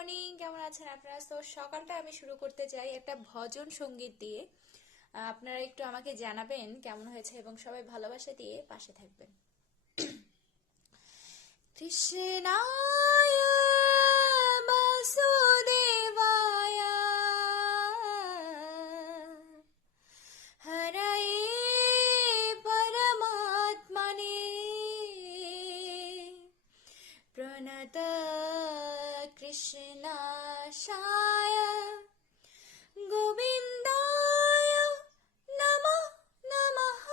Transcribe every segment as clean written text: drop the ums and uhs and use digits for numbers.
Morning, কেমন আছেন আপনারা? তো সকালটা আমি শুরু করতে চাই একটা ভজন সঙ্গীত দিয়ে। আপনারা একটু আমাকে জানাবেন কেমন হয়েছে এবং সবাই ভালোবাসা দিয়ে পাশে থাকবেন। কৃষ্ণায় বাসুদেবায় হরয়ে পরমাত্মনে প্রণত কৃষ্ণাশায় গোবিন্দায় নমঃ নমঃ।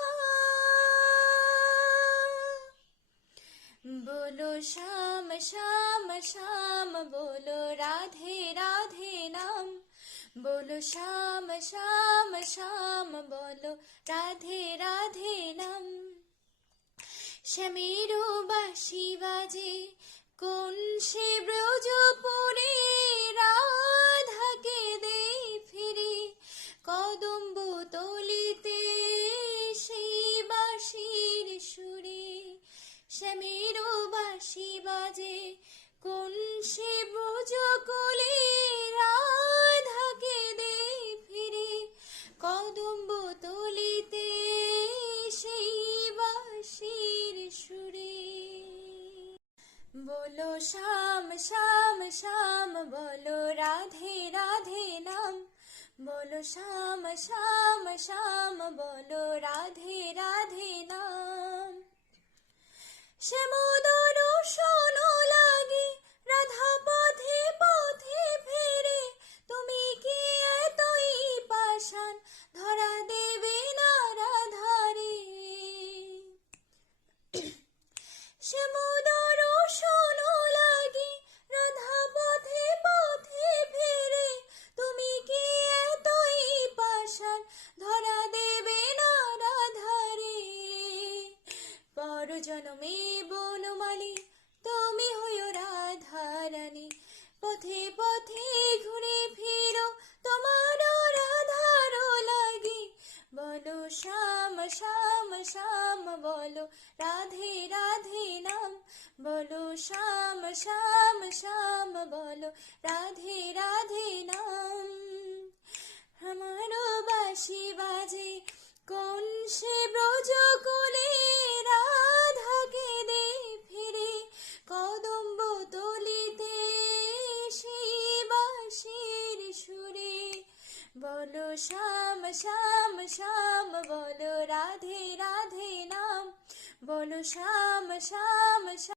बोलो श्याम श्याम श्याम बोलो राधे राधे नाम। बोलो श्याम श्याम श्याम बोलो राधे राधे नाम। শ্যামেরও বাঁশি বাজে কোন সে ব্রজপুরে, রাধাকে দে ফিরে কদম্ব তলিতে সেই বাঁশির সুরে। শ্যামেরও বাঁশি বাজে কোন সে ব্রজকুলে, রাধাকে দে ফিরে কদম্ব তলিতে সেই বাঁশির সুরে। बोलो श्याम श्याम श्याम बोलो राधे राधे नाम। बोलो श्याम श्याम श्याम बोलो राधे राधे नाम। শ্যামোদর শোনো লাগে রাধা পথে পথে ফেরে, তুমি কি এতই পাষাণ ধরা দেবে না রাধারে। শ্যামোদর শোনো লাগে রাধা পথে পথে ফেরে, তুমি কি এতই পাষাণ ধরা দেবে না রাধারে। পর জনমে বনমালী তুমি হইও রাধারানী, পথে পথে ঘুরে ফিরো তোমার রাধার লাগি। বলো শ্যাম শ্যাম শ্যাম বলো রাধে রাধে নাম। বলো শ্যাম শ্যাম শ্যাম বলো রাধে রাধে নাম। আমারও বাঁশি বাজে কোন সে ব্রজকুলে, রাধাকে দে ফিরে কদম্ব তলিতে সেই বাঁশির সুরে। বলো শ্যাম শ্যাম শ্যাম বলো রাধে রাধে নাম। বলো শ্যাম শ্যাম শ্যাম।